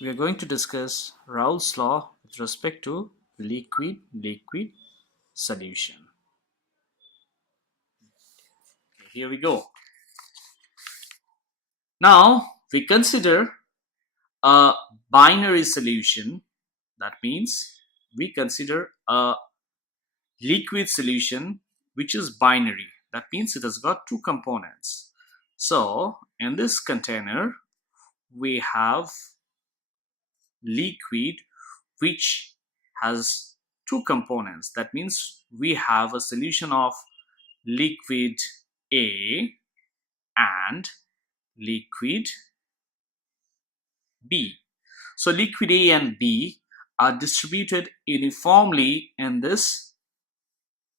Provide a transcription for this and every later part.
we are going to discuss Raoult's law with respect to liquid solution. Okay, here we go. Now we consider a binary solution. That means we consider a liquid solution which is binary. That means it has got two components. So in this container we have liquid which has two components. That means we have a solution of liquid A and liquid B. So liquid A and B are distributed uniformly in this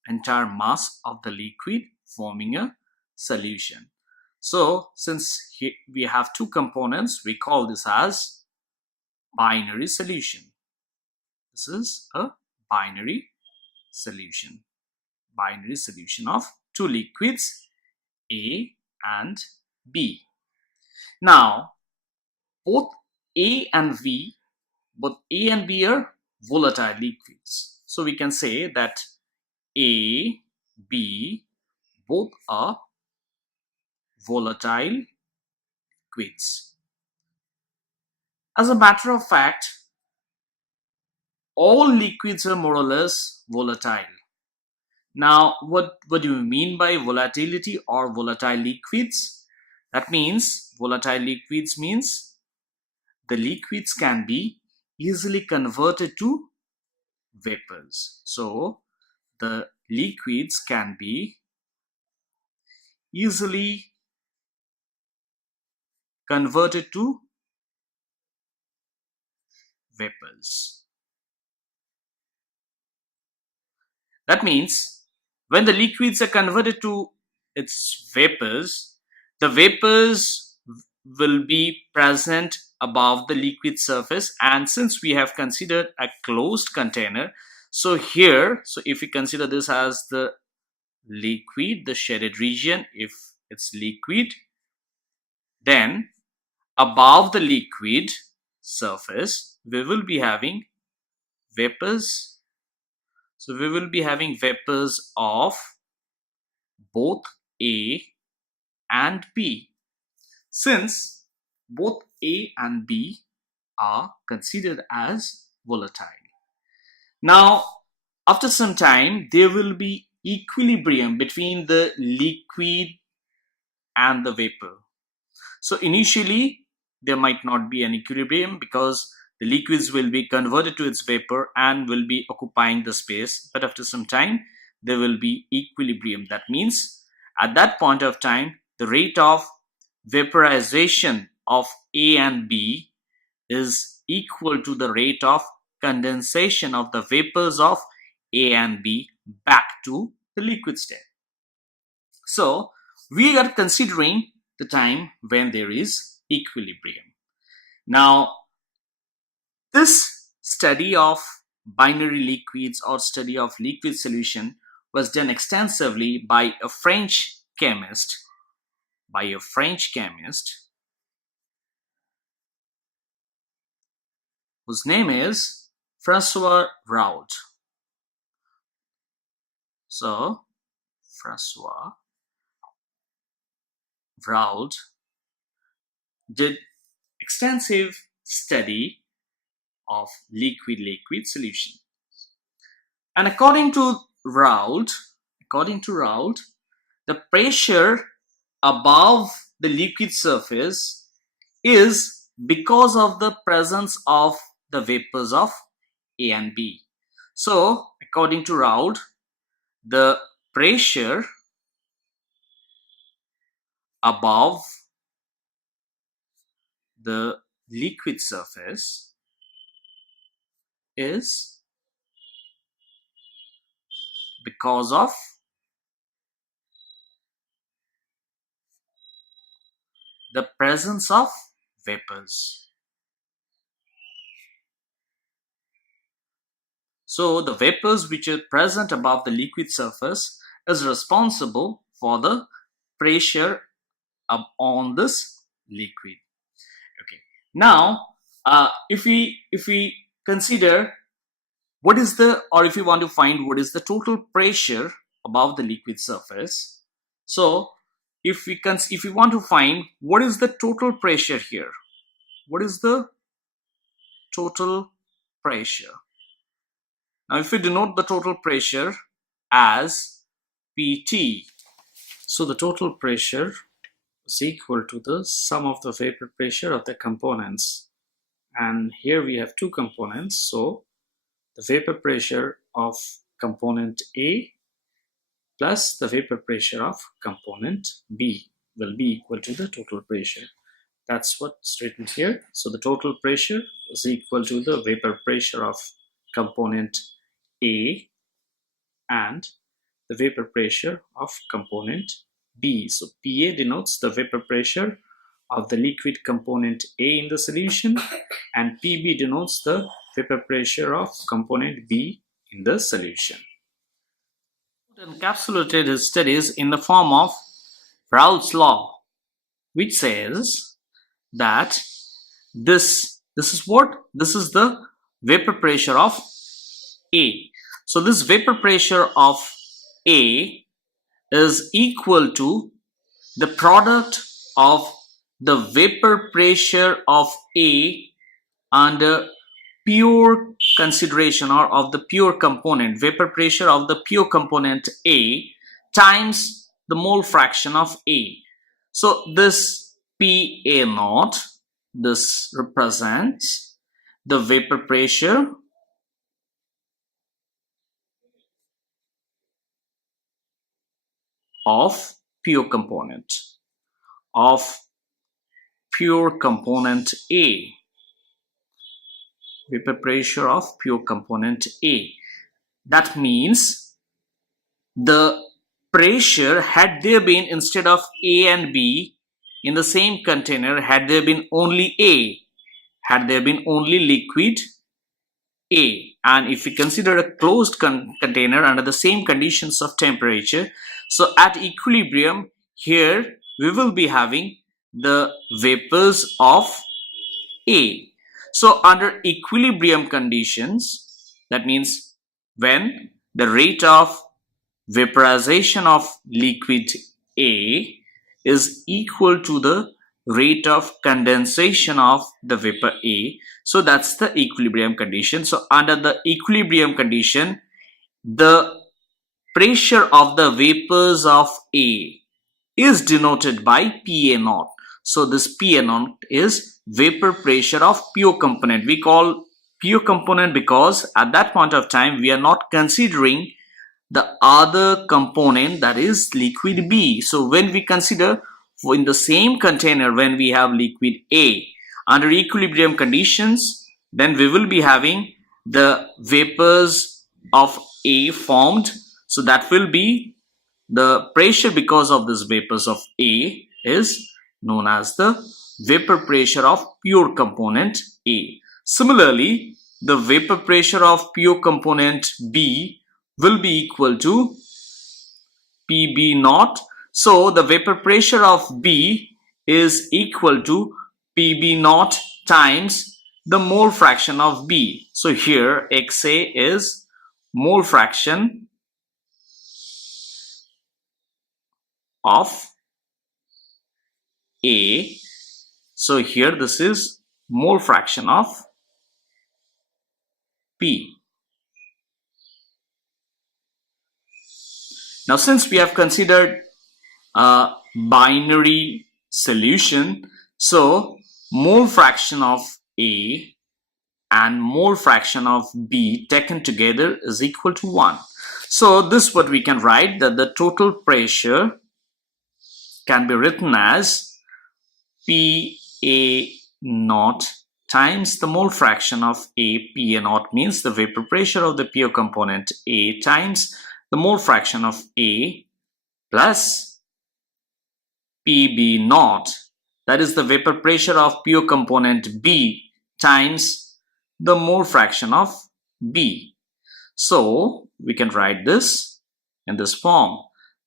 entire mass of the liquid, forming a solution. So since we have two components, we call this as binary solution. This is a binary solution of two liquids A and B. Now both A and B are volatile liquids. So we can say that A, B both are volatile liquids. As a matter of fact, all liquids are more or less volatile. Now, what do you mean by volatility or volatile liquids? That means volatile liquids means the liquids can be easily converted to vapors. So, the liquids can be easily converted to vapors. That means when the liquids are converted to its vapors, the vapors will be present above the liquid surface. And since we have considered a closed container, so if we consider this as the liquid, the shaded region, if it's liquid, then above the liquid surface we will be having vapors. So we will be having vapors of both A and B. Since both A and B are considered as volatile. Now, after some time, there will be equilibrium between the liquid and the vapor. So initially, there might not be an equilibrium because the liquids will be converted to its vapor and will be occupying the space. But after some time, there will be equilibrium. That means at that point of time, the rate of vaporization of A and B is equal to the rate of condensation of the vapors of A and B back to the liquid state. So we are considering the time when there is equilibrium. Now, this study of binary liquids or study of liquid solution was done extensively by a French chemist, whose name is Francois Raoult. So, Francois Raoult did extensive study of liquid solution. And according to Raoult, the pressure above the liquid surface is because of the presence of the vapors of A and B. So, according to Raoult, the pressure above the liquid surface is because of the presence of vapors. So the vapors which are present above the liquid surface is responsible for the pressure on this liquid. Okay. Now If we consider what is the, or if you want to find what is the total pressure above the liquid surface, so if we want to find what is the total pressure here, what is the total pressure? Now if we denote the total pressure as PT, so the total pressure is equal to the sum of the vapor pressure of the components, and here we have two components, so the vapor pressure of component A plus the vapor pressure of component B will be equal to the total pressure. That's what's written here. So the total pressure is equal to the vapor pressure of component A and the vapor pressure of component B. So PA denotes the vapor pressure of the liquid component A in the solution, and PB denotes the vapor pressure of component B in the solution. Encapsulated his studies in the form of Raoult's law, which says that this is what? This is the vapor pressure of A. So this vapor pressure of A is equal to the product of the vapor pressure of A under pure consideration, or of the pure component, vapor pressure of the pure component A times the mole fraction of A. So this PA naught, this represents the vapor pressure of pure component A. Vapor pressure of pure component A. That means the pressure, had there been, instead of A and B in the same container, had there been only A, had there been only liquid A, and if we consider a closed container under the same conditions of temperature, so at equilibrium, here we will be having the vapors of A. So under equilibrium conditions, that means when the rate of vaporization of liquid A is equal to the rate of condensation of the vapor A, so that's the equilibrium condition. So under the equilibrium condition, the pressure of the vapors of A is denoted by PA naught. So this PA naught is vapor pressure of pure component. We call pure component because at that point of time we are not considering the other component, that is liquid B. So when we consider in the same container, when we have liquid A under equilibrium conditions, then we will be having the vapors of A formed. So that will be the pressure because of this vapors of A is known as the vapor pressure of pure component A. Similarly, the vapor pressure of pure component B will be equal to PB naught. So the vapor pressure of B is equal to PB naught times the mole fraction of B. So here XA is mole fraction of A. So here this is mole fraction of P. Now since we have considered a binary solution, so mole fraction of A and mole fraction of B taken together is equal to 1. So this what we can write, that the total pressure can be written as PA naught times the mole fraction of A. PA naught means the vapor pressure of the pure component A times the mole fraction of A plus PB naught, that is the vapor pressure of pure component B times the mole fraction of B. So we can write this in this form,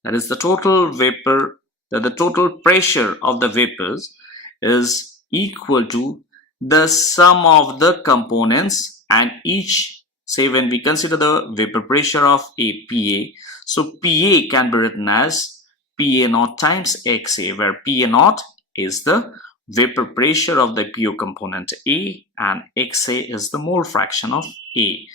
that is the total vapor, that the total pressure of the vapors is equal to the sum of the components, and each, say when we consider the vapor pressure of a PA, so PA can be written as PA naught times XA, where PA naught is the vapor pressure of the PO component A and XA is the mole fraction of A.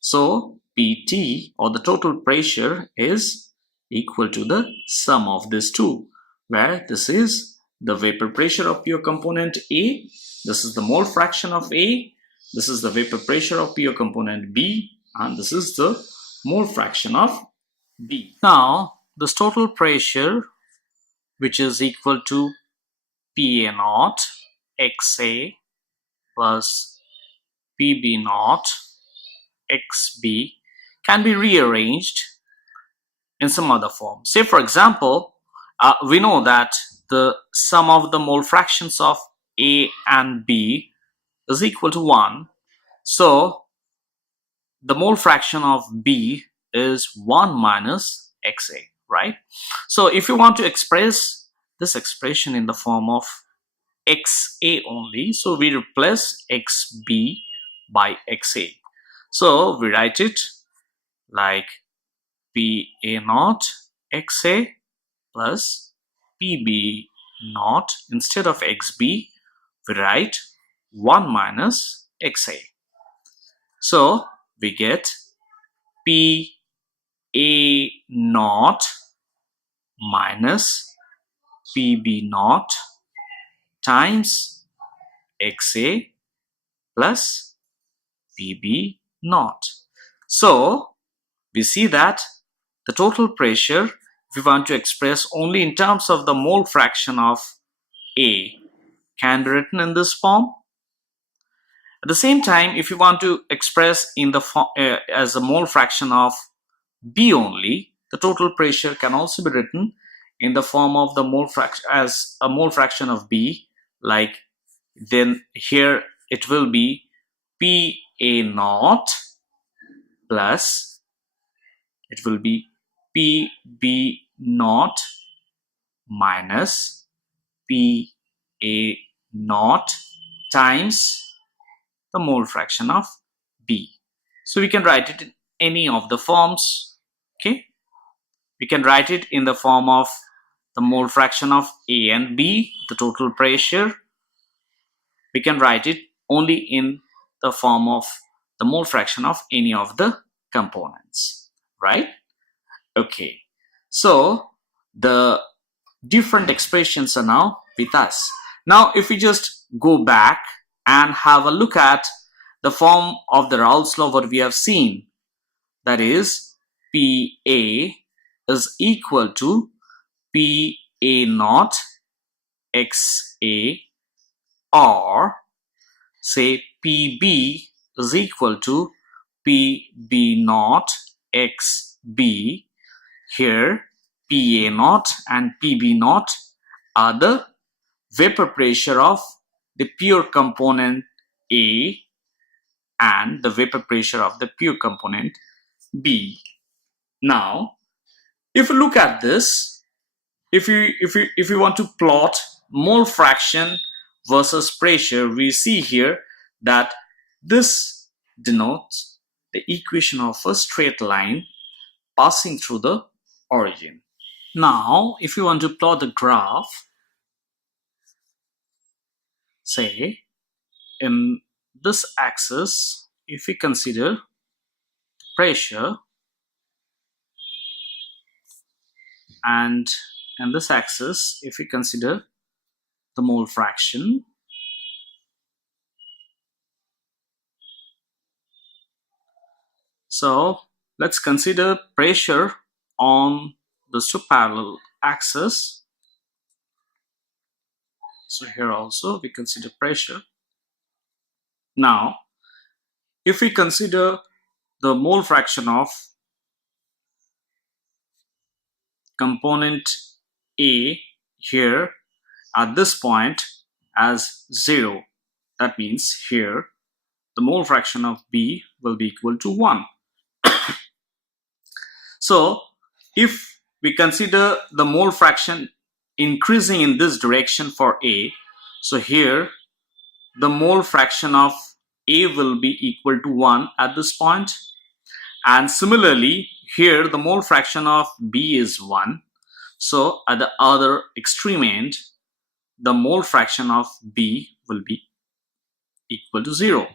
So PT, or the total pressure, is equal to the sum of these two, where this is the vapor pressure of PO component A, this is the mole fraction of A, this is the vapor pressure of PO component B, and this is the mole fraction of B. Now, this total pressure, which is equal to PA naught XA plus PB naught XB, can be rearranged in some other form. Say for example, we know that the sum of the mole fractions of A and B is equal to 1. So the mole fraction of B is 1 minus XA, right? So if you want to express this expression in the form of XA only, so we replace XB by XA. So we write it like PA naught XA plus PB naught. Instead of XB, we write 1 minus XA. So we get PA naught minus PB naught times XA plus PB naught. So we see that the total pressure, if we want to express only in terms of the mole fraction of A, can be written in this form. At the same time, if you want to express in the form as a mole fraction of B only, the total pressure can also be written in the form of the mole fraction as a mole fraction of B, like then here it will be PA naught plus it will be PB naught minus PA naught times the mole fraction of B. So we can write it in any of the forms. Okay, we can write it in the form of the mole fraction of A and B, the total pressure. We can write it only in the form of the mole fraction of any of the components, right? Okay, so the different expressions are now with us. Now if we just go back and have a look at the form of the Raoult's law, what we have seen, that is PA is equal to PA naught XA, or say PB is equal to PB naught XB. Here PA naught and PB naught are the vapor pressure of the pure component A and the vapor pressure of the pure component B. Now if you look at this, if you want to plot mole fraction versus pressure, we see here that this denotes the equation of a straight line passing through the origin. Now if you want to plot the graph, say in this axis, if we consider pressure, and in this axis if we consider the mole fraction, so let's consider pressure on the two parallel axis. So here also we consider pressure. Now if we consider the mole fraction of component A here at this point as 0, that means here the mole fraction of B will be equal to 1. So if we consider the mole fraction increasing in this direction for A, so here the mole fraction of A will be equal to 1 at this point. And similarly, here the mole fraction of B is 1. So at the other extreme end, the mole fraction of B will be equal to 0.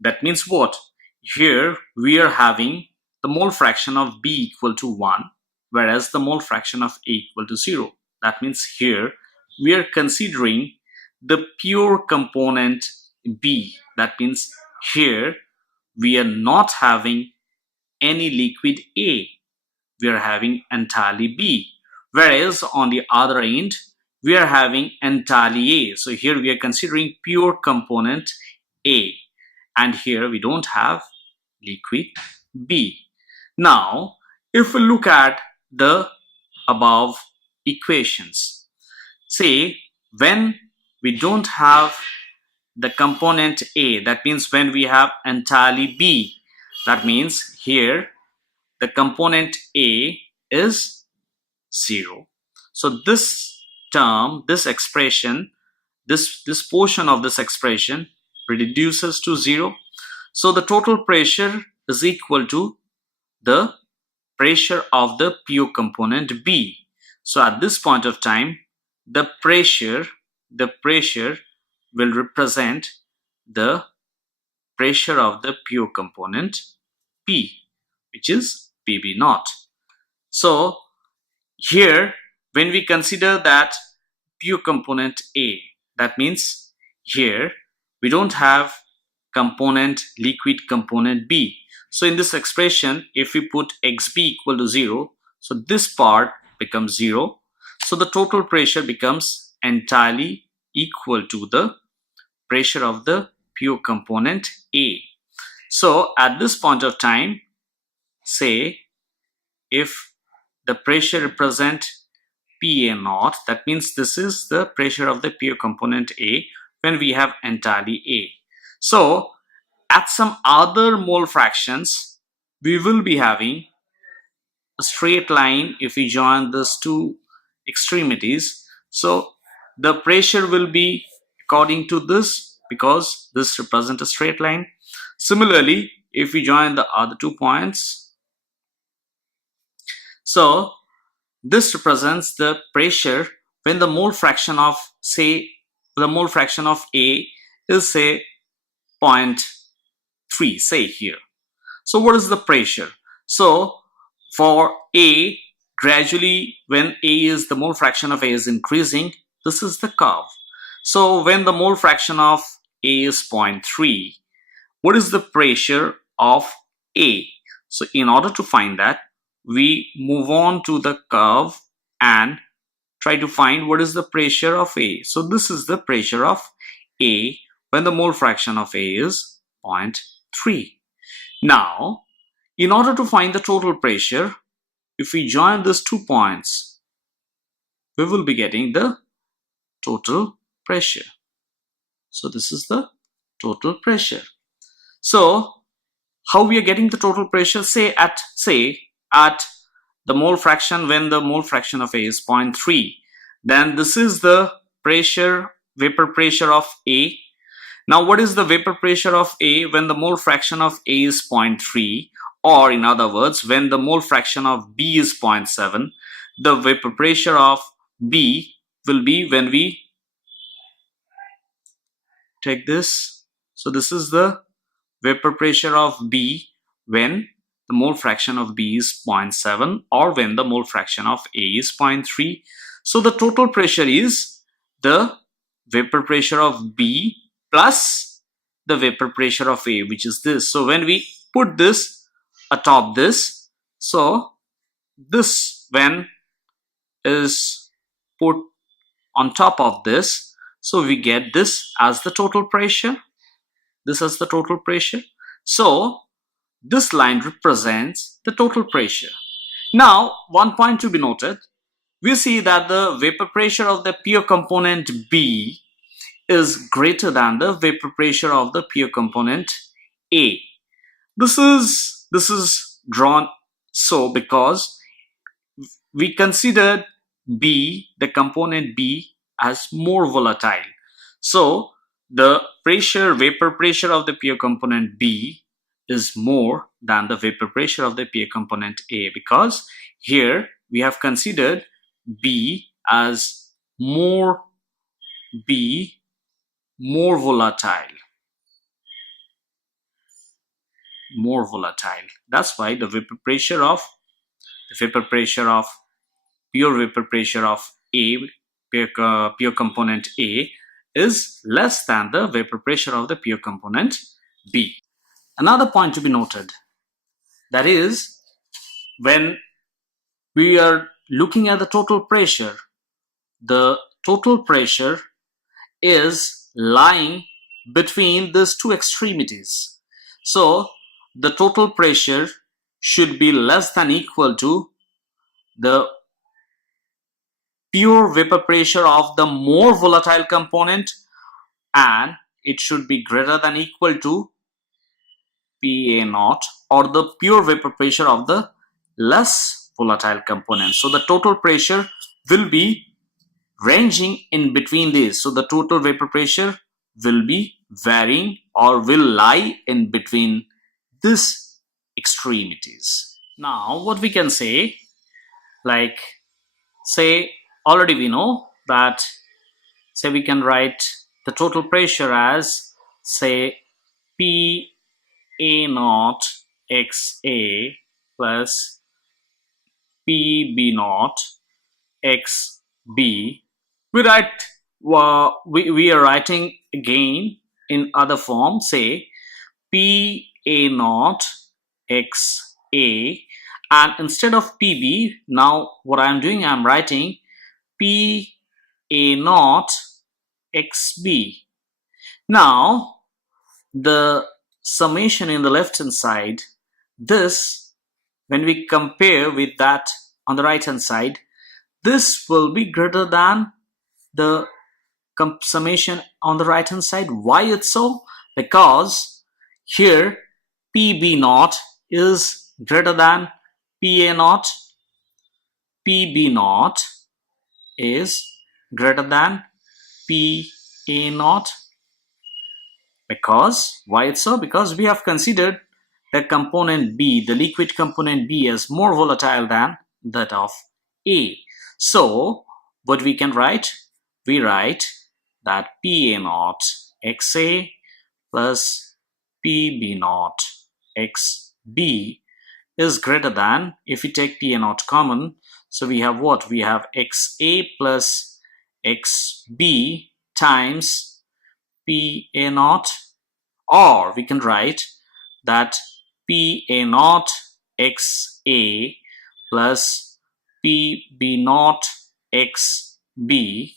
That means what? Here we are having the mole fraction of B equal to 1, whereas the mole fraction of A equal to 0. That means here we are considering the pure component B. That means here we are not having any liquid A. We are having entirely B. Whereas on the other end, we are having entirely A. So here we are considering pure component A. And here we don't have liquid B. Now, if we look at the above equations, say when we don't have the component A, that means when we have entirely B, that means here the component A is 0. So this term, this expression, this portion of this expression reduces to 0. So the total pressure is equal to the pressure of the pure component B. So at this point of time, the pressure will represent the pressure of the pure component P, which is PB naught. So here, when we consider that pure component A, that means here we don't have liquid component B. So in this expression, if we put xb equal to 0, so this part becomes 0. So the total pressure becomes entirely equal to the pressure of the pure component A. So at this point of time, say if the pressure represent PA naught, that means this is the pressure of the pure component A when we have entirely A. So at some other mole fractions, we will be having a straight line if we join these two extremities. So the pressure will be according to this, because this represents a straight line. Similarly, if we join the other 2 points, so this represents the pressure when the mole fraction of, say, the mole fraction of A is, say, 0.3, say here. So what is the pressure? So for A, gradually when the mole fraction of A is increasing, this is the curve. So when the mole fraction of A is 0.3, what is the pressure of A? So in order to find that, we move on to the curve and try to find what is the pressure of A. So this is the pressure of A when the mole fraction of A is 0.3. Now, in order to find the total pressure, if we join these 2 points, we will be getting the total pressure. So this is the total pressure. So how we are getting the total pressure? Say at the mole fraction, when the mole fraction of A is 0.3, then this is the vapor pressure of A. Now what is the vapor pressure of A when the mole fraction of A is 0.3, or in other words, when the mole fraction of B is 0.7, the vapor pressure of B will be, when we take this, so this is the vapor pressure of B when the mole fraction of B is 0.7, or when the mole fraction of A is 0.3. So the total pressure is the vapor pressure of B plus the vapor pressure of A, which is this. So when we put this atop this, so this when is put on top of this, so we get this as the total pressure. This is the total pressure. So this line represents the total pressure. Now, one point to be noted, we see that the vapor pressure of the pure component B is greater than the vapor pressure of the pure component A. This is drawn so because we considered B, the component B, as more volatile. So the vapor pressure of the pure component B is more than the vapor pressure of the pure component A, because here we have considered B as B more volatile. That's why the vapor pressure of pure vapor pressure of A, pure component A, is less than the vapor pressure of the pure component B. Another point to be noted, that is, when we are looking at the total pressure is lying between these two extremities. So the total pressure should be less than equal to the pure vapor pressure of the more volatile component, and it should be greater than equal to PA naught, or the pure vapor pressure of the less volatile component. So the total pressure will be ranging in between these. So the total vapor pressure will be varying or will lie in between these extremities. Now what we can say, like, say, already we know that, say, we can write the total pressure as, say, PA naught XA plus PB naught XB. We are writing again in other form, say PA naught XA, and instead of PB, now what I'm doing, I'm writing PA naught XB. Now the summation in the left hand side, this, when we compare with that on the right hand side, this will be greater than the summation on the right hand side. Why it's so? Because here PB naught is greater than PA naught, PB naught is greater than PA naught. Because, why it's so? Because we have considered the component B, the liquid component B, as more volatile than that of A. So what we can write? We write that PA naught XA plus PB naught XB is greater than, if we take PA naught common, so we have what? We have XA plus XB times PA naught, or we can write that PA naught XA plus PB naught XB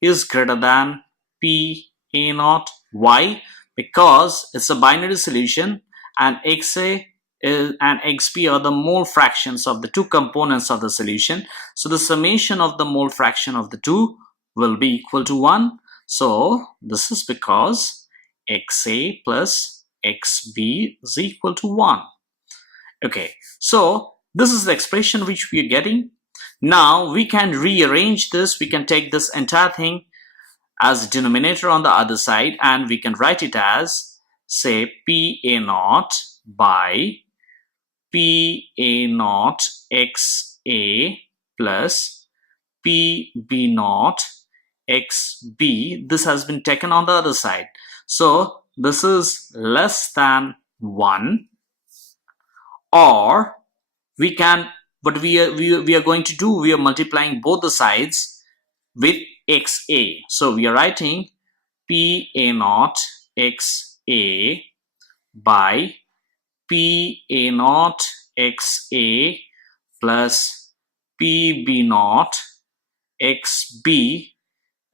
is greater than PA naught. Why? Because it's a binary solution, and XA and XB are the mole fractions of the two components of the solution. So the summation of the mole fraction of the two will be equal to 1. So this is because XA plus XB is equal to 1. Okay, so this is the expression which we are getting. Now we can rearrange this. We can take this entire thing as a denominator on the other side, and we can write it as, say, PA naught by PA naught XA plus PB naught XB. This has been taken on the other side. So this is less than 1, or we can, what we are going to do, we are multiplying both the sides with XA. So we are writing PA naught XA by PA naught XA plus PB naught XB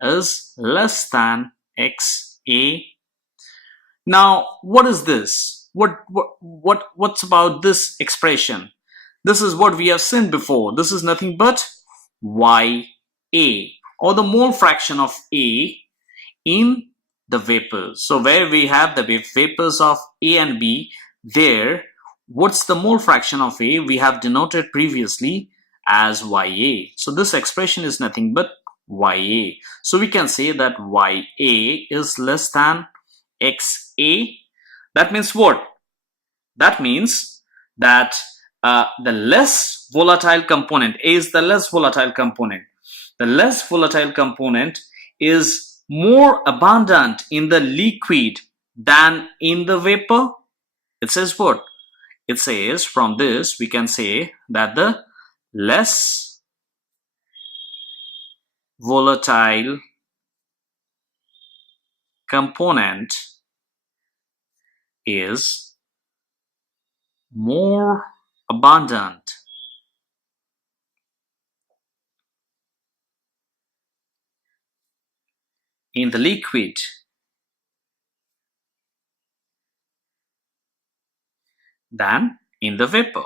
is less than XA. Now what is this? What's about this expression? This is what we have seen before. This is nothing but YA, or the mole fraction of A in the vapors. So where we have the vapors of A and B, there, what's the mole fraction of A? We have denoted previously as YA. So this expression is nothing but YA. So we can say that YA is less than XA. That means what? That means that the less volatile component, A is the less volatile component. The less volatile component is more abundant in the liquid than in the vapor. It says what? It says from this we can say that the less volatile component is more abundant in the liquid than in the vapor.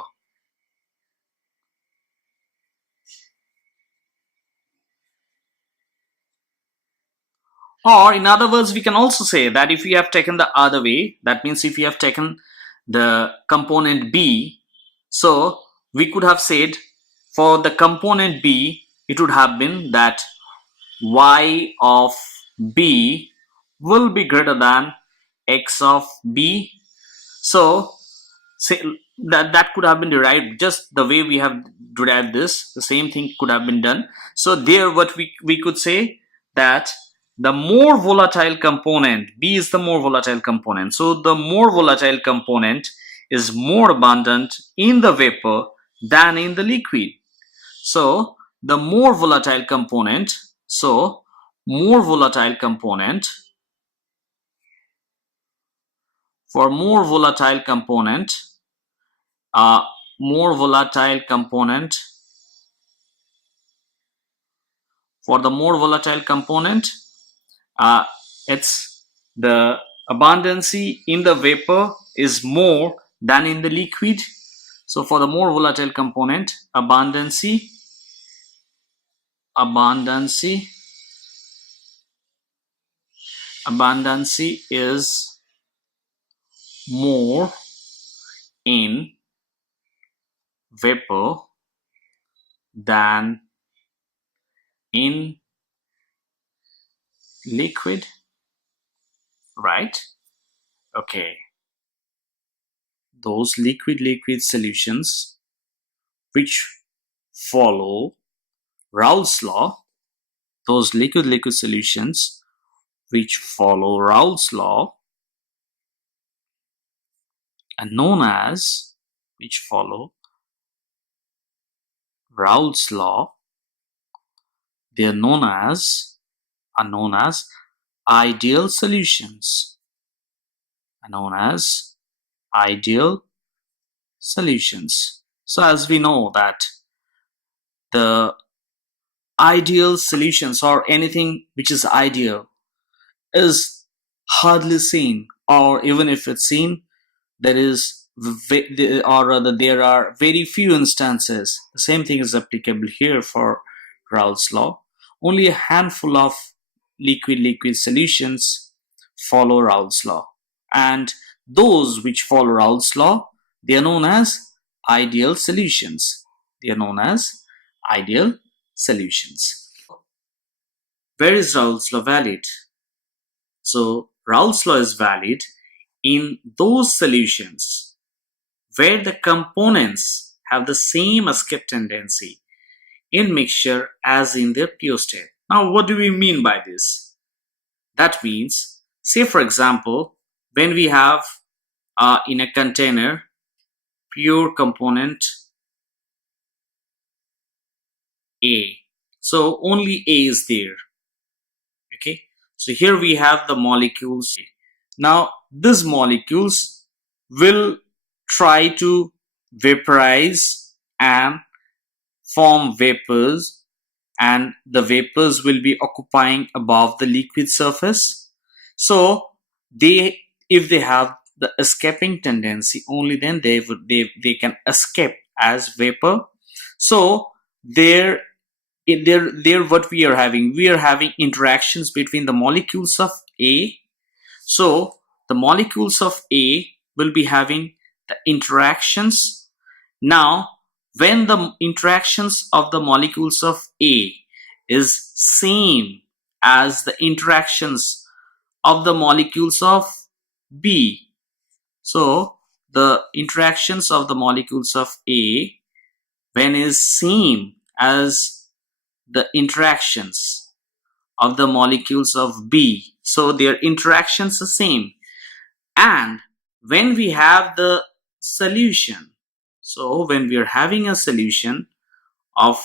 Or in other words, we can also say that if we have taken the other way, that means if we have taken the component B, so we could have said for the component B, it would have been that Y of B will be greater than X of B. So say that could have been derived just the way we have derived this. The same thing could have been done. So there what we could say that the more volatile component, B is the more volatile component. So the more volatile component is more abundant in the vapor than in the liquid. So the more volatile component, so more volatile component, for more volatile component, more volatile component, for the more volatile component, it's the abundancy in the vapor is more than in the liquid. So for the more volatile component, abundancy is more in vapor than in liquid, right? Okay, those liquid solutions which follow Raoult's law, those liquid solutions which follow Raoult's law and known as which follow Raoult's law, they are known as ideal solutions. Are known as ideal solutions. So as we know that the ideal solutions or anything which is ideal is hardly seen, or even if it's seen, there is or rather there are very few instances. The same thing is applicable here for Raoult's law. Only a handful of liquid solutions follow Raoult's law, and those which follow Raoult's law, they are known as ideal solutions. They are known as ideal solutions. Where is Raoult's law valid? So Raoult's law is valid in those solutions where the components have the same escape tendency in mixture as in their pure state. Now, what do we mean by this? That means, say for example, when we have in a container pure component A, so only A is there. Okay, so here we have the molecules. Now these molecules will try to vaporize and form vapors, and the vapors will be occupying above the liquid surface. So if they have the escaping tendency, only then they can escape as vapor. So there what we are having interactions between the molecules of A. So the molecules of A will be having the interactions. Now when the interactions of the molecules of A is same as the interactions of the molecules of B. So the interactions of the molecules of A when is same as the interactions of the molecules of B. So their interactions are same. And when we have the solution, so when we are having a solution of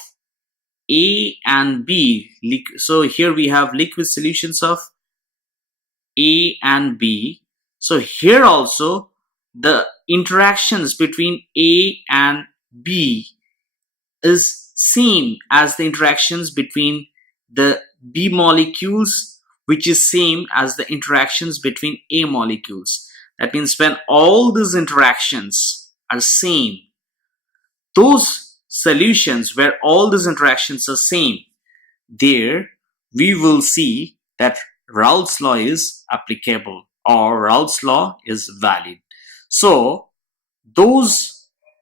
A and B, so here we have liquid solutions of A and B. So here also the interactions between A and B is same as the interactions between the B molecules, which is same as the interactions between A molecules. That means when all these interactions are same, those solutions where all these interactions are same, there we will see that Raoult's law is applicable or Raoult's law is valid. So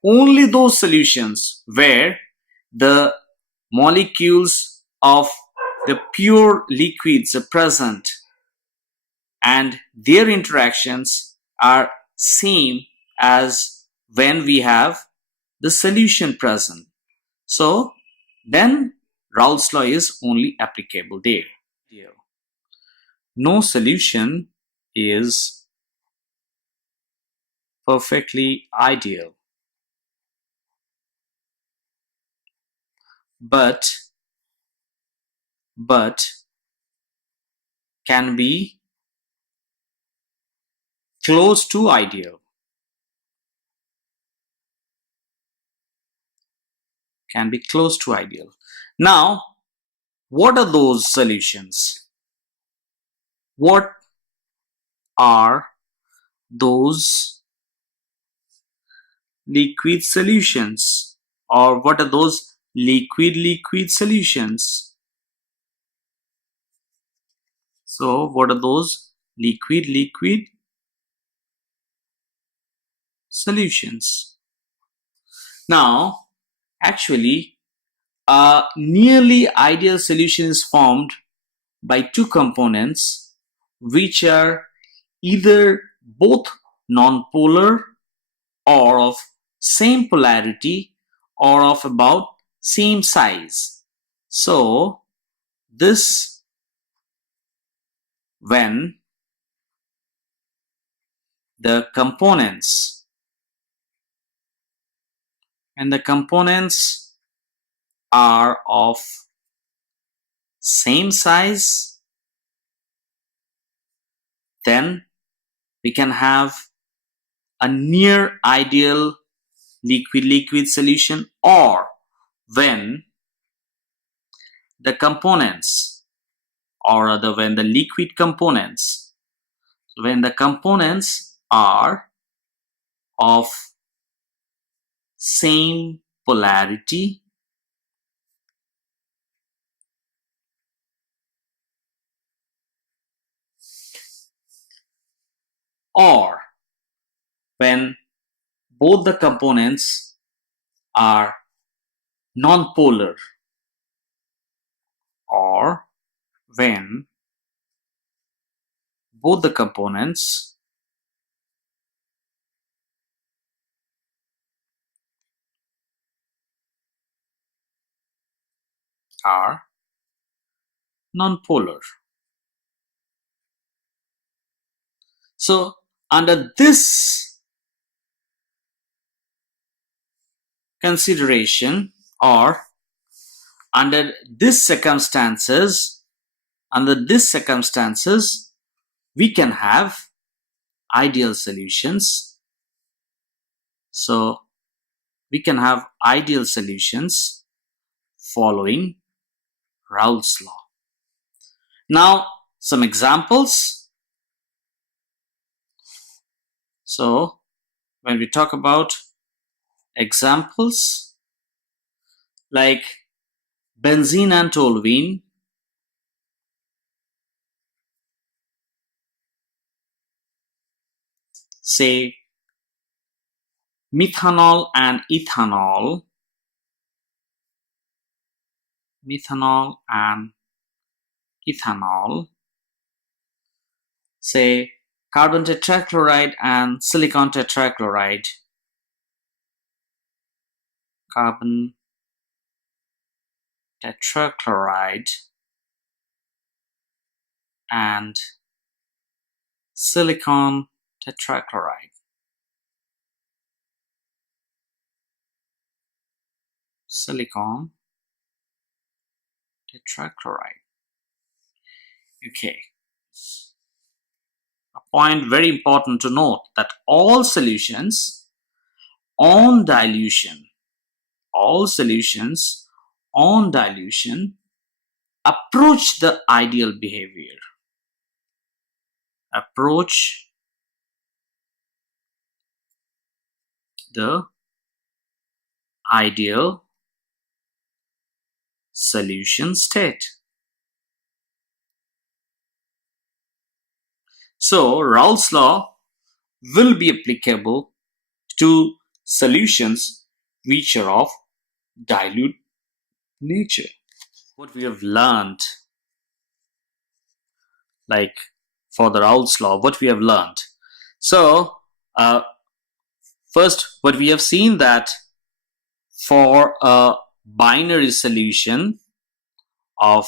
only those solutions where the molecules of the pure liquids are present and their interactions are same as when we have the solution present. So then Raoult's law is only applicable there. No solution is perfectly ideal, but can be close to ideal. Can be close to ideal. Now, what are those solutions? What are those liquid solutions? Or what are those liquid solutions? So, what are those liquid solutions? Now, actually, a nearly ideal solution is formed by two components which are either both nonpolar or of same polarity or of about same size. So this when the components are of same size, then we can have a near ideal liquid solution, or when the components or rather when the liquid components, when the components are of same polarity or when both the components are nonpolar, or when both the components are nonpolar. So under this consideration or under these circumstances, we can have ideal solutions. So we can have ideal solutions following Raoult's law. Now some examples. So when we talk about examples like benzene and toluene, say methanol and ethanol, methanol and ethanol, say carbon tetrachloride and silicon tetrachloride, carbon tetrachloride and silicon tetrachloride. Silicon tetrachloride. Okay. A point very important to note that all solutions on dilution, approach the ideal behavior. Approach the ideal solution state. So Raoult's law will be applicable to solutions which are of dilute nature. What we have learned, like for the Raoult's law, what we have learned. So first, what we have seen that for a binary solution of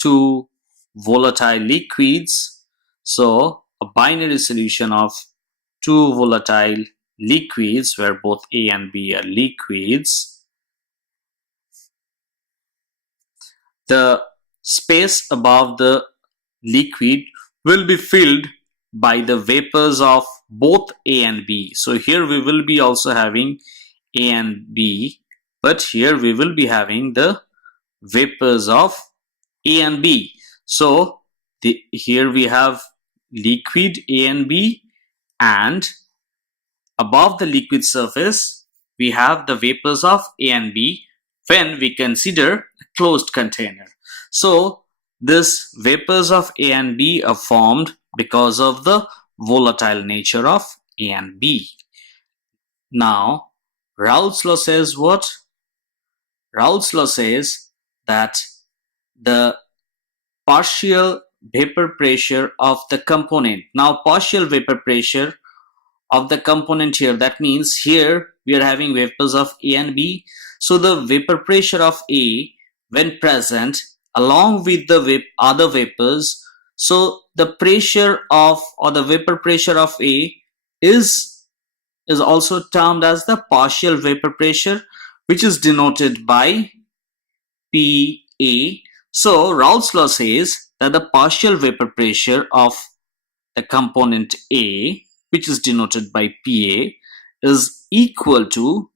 two volatile liquids, so a binary solution of two volatile liquids where both A and B are liquids, the space above the liquid will be filled by the vapors of both A and B. So here we will be also having A and B, but here we will be having the vapors of A and B. So here we have liquid A and B, and above the liquid surface we have the vapors of A and B when we consider a closed container. So these vapors of A and B are formed because of the volatile nature of A and B. Now Raoult's law says what? Raoult's law says that the partial vapor pressure of the component. Now partial vapor pressure of the component here, that means here we are having vapors of A and B. So the vapor pressure of A when present along with the other vapors, so the pressure of or the vapor pressure of A is also termed as the partial vapor pressure, which is denoted by PA. So Raoult's law says that the partial vapor pressure of the component A, which is denoted by PA, is equal to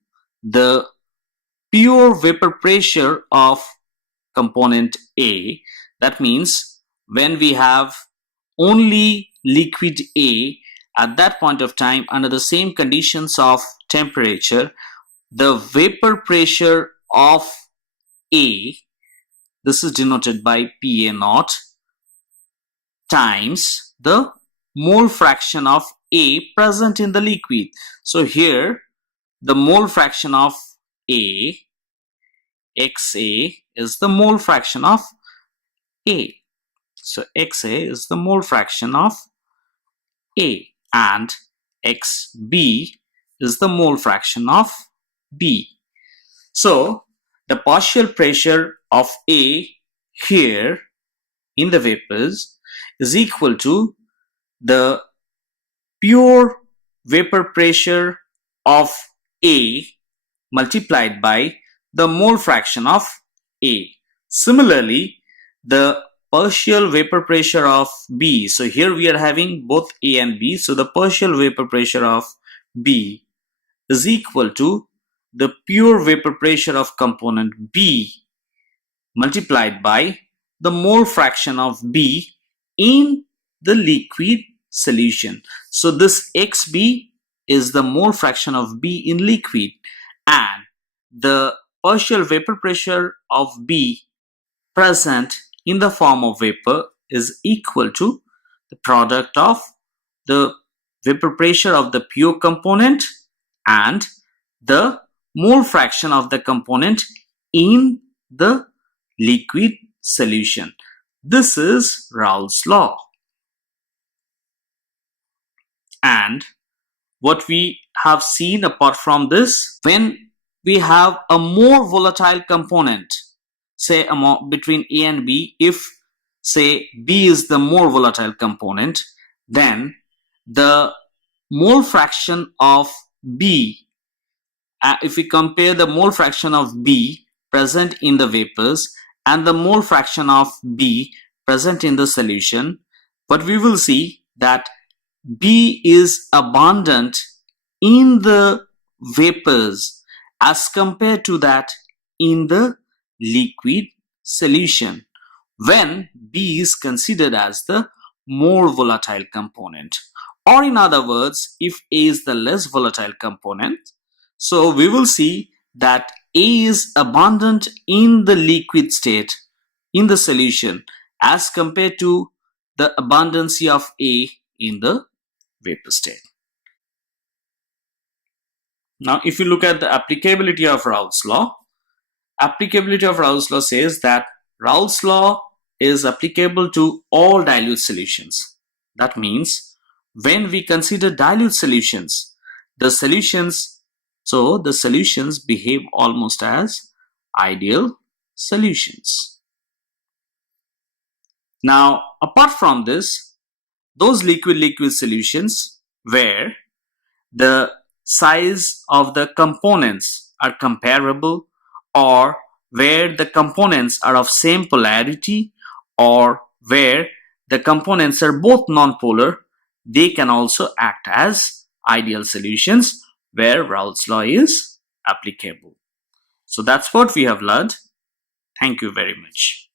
the pure vapor pressure of component A. That means when we have only liquid A at that point of time under the same conditions of temperature, the vapor pressure of A, this is denoted by PA naught, times the mole fraction of A present in the liquid. So here the mole fraction of A, XA, is the mole fraction of A. So XA is the mole fraction of A, and XB is the mole fraction of B. So the partial pressure of A here in the vapors is equal to the pure vapor pressure of A multiplied by the mole fraction of A. Similarly, the partial vapor pressure of B, so here we are having both A and B, so the partial vapor pressure of B is equal to the pure vapor pressure of component B multiplied by the mole fraction of B in the liquid solution. So this XB is the mole fraction of B in liquid, and the partial vapor pressure of B present in the form of vapor is equal to the product of the vapor pressure of the pure component and the mole fraction of the component in the liquid solution. This is Raoult's law. And what we have seen apart from this, when we have a more volatile component, say between A and B, if say B is the more volatile component, then the mole fraction of B, if we compare the mole fraction of B present in the vapors and the mole fraction of B present in the solution, what we will see that B is abundant in the vapors as compared to that in the liquid solution, when B is considered as the more volatile component. Or in other words, if A is the less volatile component, so we will see that A is abundant in the liquid state in the solution as compared to the abundancy of A in the vapor state. Now, if you look at the applicability of Raoult's law, applicability of Raoult's law says that Raoult's law is applicable to all dilute solutions. That means when we consider dilute solutions, the solutions behave almost as ideal solutions. Now, apart from this, those liquid-liquid solutions where the size of the components are comparable, or where the components are of same polarity, or where the components are both nonpolar, they can also act as ideal solutions where Raoult's law is applicable. So that's what we have learned. Thank you very much.